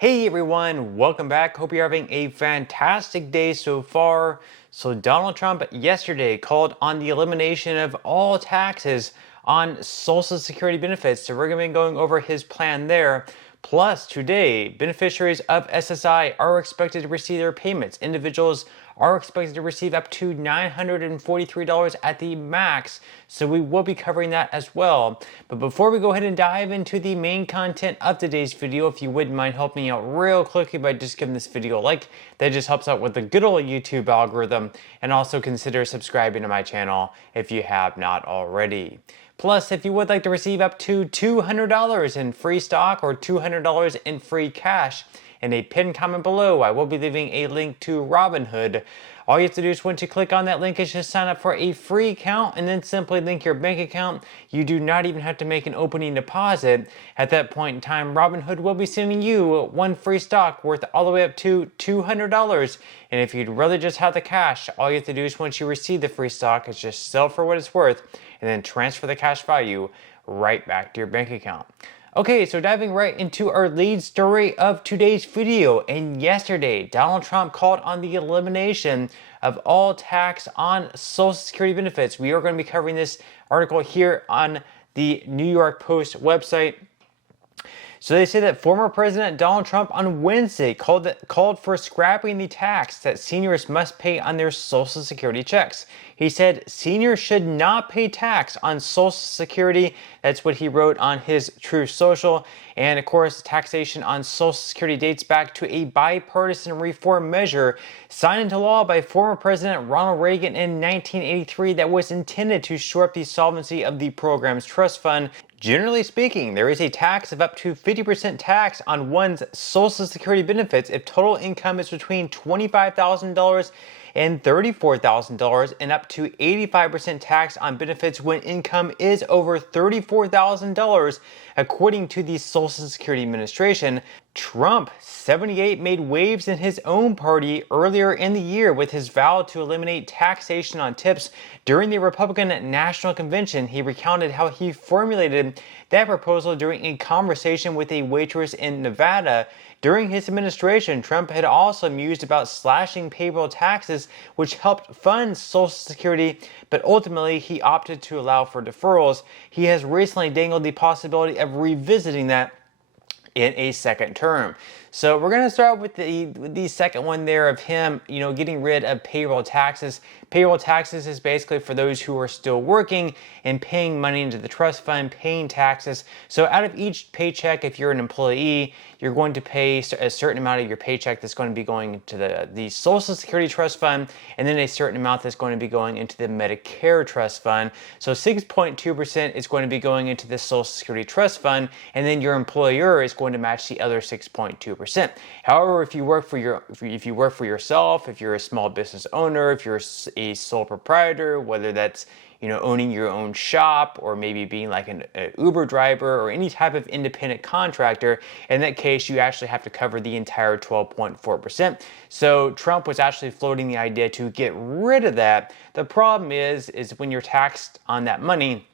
Hey everyone, welcome back. Hope you're having a fantastic day so far. So Donald Trump yesterday called on the elimination of all taxes on Social Security benefits. So we're going to be going over his plan there. Plus today, beneficiaries of SSI are expected to receive their payments. Individuals are expected to receive up to $943 at the max. So we will be covering that as well. But before we go ahead and dive into the main content of today's video, if you wouldn't mind helping me out real quickly by just giving this video a like, that just helps out with the good old YouTube algorithm. And also consider subscribing to my channel if you have not already. Plus, if you would like to receive up to $200 in free stock or $200 in free cash, in a pinned comment below, I will be leaving a link to Robinhood. All you have to do is once you click on that link is just sign up for a free account and then simply link your bank account. You do not even have to make an opening deposit. At that point in time, Robinhood will be sending you one free stock worth all the way up to $200. And if you'd rather just have the cash, all you have to do is once you receive the free stock is just sell for what it's worth and then transfer the cash value right back to your bank account. Okay, so diving right into our lead story of today's video. And yesterday, Donald Trump called on the elimination of all tax on Social Security benefits. We are going to be covering this article here on the New York Post website. So they say that former President Donald Trump on Wednesday called for scrapping the tax that seniors must pay on their Social Security checks. He said seniors should not pay tax on Social Security. That's what he wrote on his Truth Social. And of course, taxation on Social Security dates back to a bipartisan reform measure signed into law by former President Ronald Reagan in 1983 that was intended to shore up the solvency of the program's trust fund. Generally speaking, there is a tax of up to 50% tax on one's Social Security benefits if total income is between $25,000 and $34,000, and up to 85% tax on benefits when income is over $34,000, according to the Social Security Administration. Trump, 78, made waves in his own party earlier in the year with his vow to eliminate taxation on tips. During the Republican National Convention, he recounted how he formulated that proposal during a conversation with a waitress in Nevada. During his administration, Trump had also mused about slashing payroll taxes, which helped fund Social Security, but ultimately he opted to allow for deferrals. He has recently dangled the possibility of revisiting that in a second term. So we're going to start with the second one there of him, getting rid of payroll taxes. Payroll taxes is basically for those who are still working and paying money into the trust fund, paying taxes. So out of each paycheck, if you're an employee, you're going to pay a certain amount of your paycheck that's going to be going to the Social Security Trust Fund, and then a certain amount that's going to be going into the Medicare Trust Fund. So 6.2% is going to be going into the Social Security Trust Fund, and then your employer is going to match the other 6.2%. However, if you work for yourself, if you're a small business owner, if you're a sole proprietor, whether that's owning your own shop or maybe being like an Uber driver or any type of independent contractor, in that case, you actually have to cover the entire 12.4%. So Trump was actually floating the idea to get rid of that. The problem is when you're taxed on that money,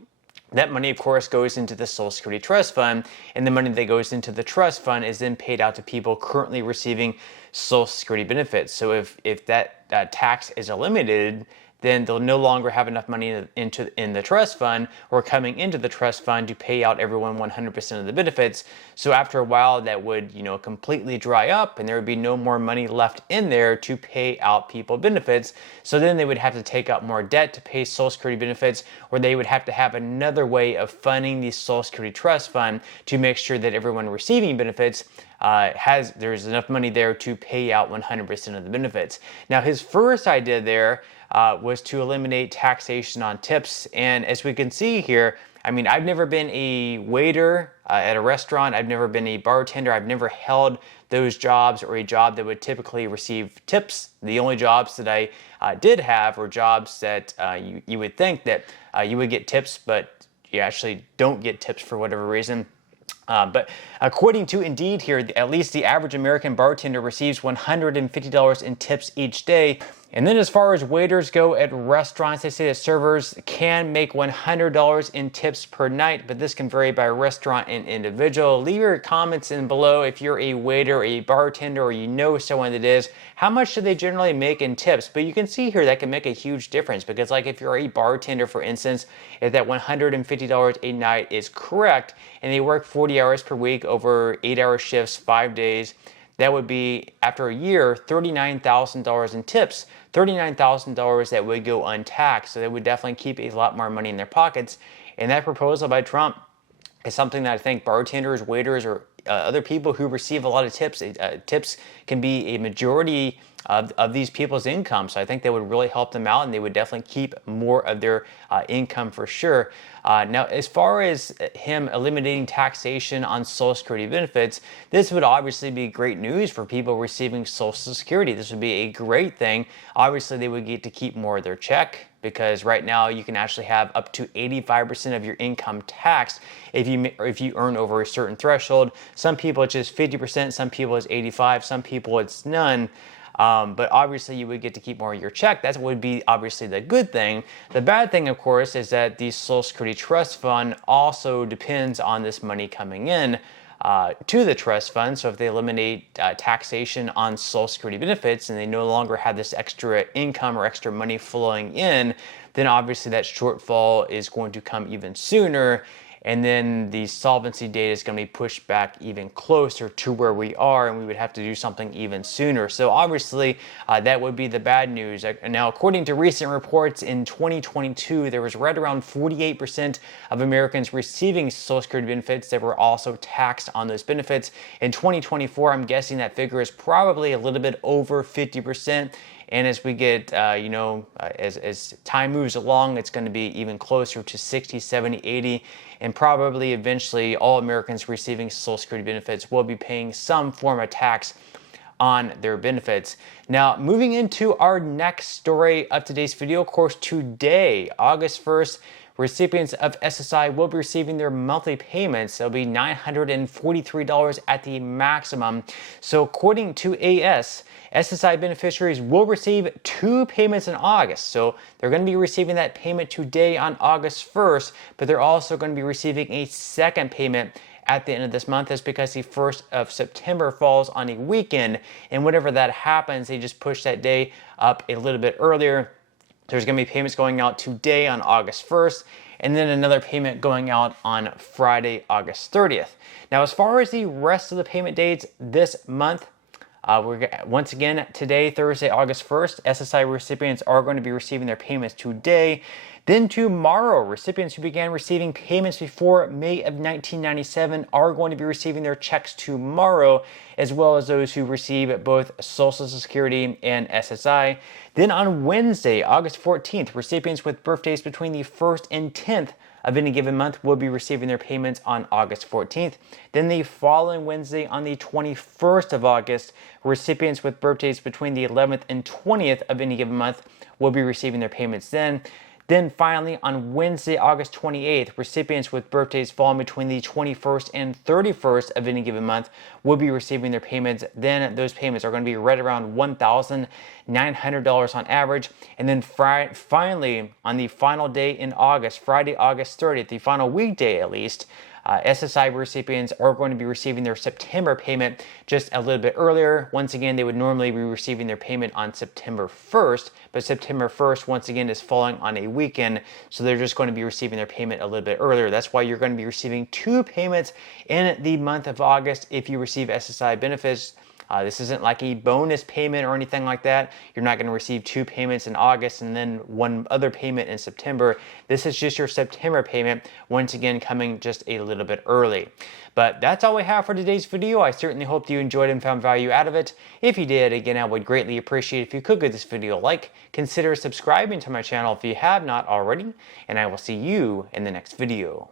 of course, goes into the Social Security Trust Fund, and the money that goes into the trust fund is then paid out to people currently receiving Social Security benefits. So if that tax is eliminated, then they'll no longer have enough money in the trust fund or coming into the trust fund to pay out everyone 100% of the benefits. So after a while, that would completely dry up, and there would be no more money left in there to pay out people benefits. So then they would have to take out more debt to pay Social Security benefits, or they would have to have another way of funding the Social Security Trust Fund to make sure that everyone receiving benefits there's enough money there to pay out 100% of the benefits. Now, his first idea there was to eliminate taxation on tips. And as we can see here, I've never been a waiter at a restaurant. I've never been a bartender. I've never held those jobs or a job that would typically receive tips. The only jobs that I did have were jobs that you would think that you would get tips, but you actually don't get tips for whatever reason. But according to Indeed here, at least the average American bartender receives $150 in tips each day. And then as far as waiters go at restaurants, they say that servers can make $100 in tips per night, but this can vary by restaurant and individual. Leave your comments in below if you're a waiter, a bartender, or you know someone that is. How much do they generally make in tips? But you can see here that can make a huge difference, because like if you're a bartender, for instance, if that $150 a night is correct and they work 40 hours per week over 8-hour shifts, 5 days, that would be, after a year, $39,000 in tips. $39,000 that would go untaxed. So they would definitely keep a lot more money in their pockets. And that proposal by Trump is something that I think bartenders, waiters, or other people who receive a lot of tips, tips can be a majority of these people's income. So I think that would really help them out, and they would definitely keep more of their income for sure. Now, as far as him eliminating taxation on Social Security benefits, this would obviously be great news for people receiving Social Security. This would be a great thing. Obviously, they would get to keep more of their check, because right now you can actually have up to 85% of your income taxed if you earn over a certain threshold. Some people it's just 50%, some people it's 85%, some people it's none. But obviously you would get to keep more of your check. That would be obviously the good thing. The bad thing, of course, is that the Social Security Trust Fund also depends on this money coming in to the trust fund. So if they eliminate taxation on Social Security benefits and they no longer have this extra income or extra money flowing in, then obviously that shortfall is going to come even sooner. And then the solvency date is going to be pushed back even closer to where we are, and we would have to do something even sooner. So obviously, that would be the bad news. Now, according to recent reports, in 2022, there was right around 48% of Americans receiving Social Security benefits that were also taxed on those benefits. In 2024, I'm guessing that figure is probably a little bit over 50%. And as we get, as time moves along, it's going to be even closer to 60, 70, 80, and probably eventually all Americans receiving Social Security benefits will be paying some form of tax on their benefits. Now, moving into our next story of today's video, of course, today, August 1st, recipients of SSI will be receiving their monthly payments. They'll be $943 at the maximum. So according to SSI beneficiaries will receive 2 payments in August. So they're going to be receiving that payment today on August 1st, but they're also going to be receiving a second payment at the end of this month. Is because the 1st of September falls on a weekend, and whenever that happens, they just push that day up a little bit earlier. There's going to be payments going out today on August 1st, and then another payment going out on Friday, August 30th. Now, as far as the rest of the payment dates this month, once again, today, Thursday, August 1st, SSI recipients are going to be receiving their payments today. Then tomorrow, recipients who began receiving payments before May of 1997 are going to be receiving their checks tomorrow, as well as those who receive both Social Security and SSI. Then on Wednesday, August 14th, recipients with birthdays between the 1st and 10th of any given month will be receiving their payments on August 14th. Then the following Wednesday, on the 21st of August, recipients with birthdays between the 11th and 20th of any given month will be receiving their payments then. Then finally, on Wednesday, August 28th, recipients with birthdays falling between the 21st and 31st of any given month will be receiving their payments. Then those payments are going to be right around $1,900 on average. And then finally, on the final day in August, Friday, August 30th, the final weekday at least, SSI recipients are going to be receiving their September payment just a little bit earlier. Once again, they would normally be receiving their payment on September 1st, but September 1st, once again, is falling on a weekend, so they're just going to be receiving their payment a little bit earlier. That's why you're going to be receiving 2 payments in the month of August if you receive SSI benefits. This isn't like a bonus payment or anything like that. You're not going to receive 2 payments in August and then 1 other payment in September. This is just your September payment, once again coming just a little bit early. But that's all we have for today's video. I certainly hope you enjoyed and found value out of it. If you did, again, I would greatly appreciate if you could give this video a like. Consider subscribing to my channel if you have not already, and I will see you in the next video.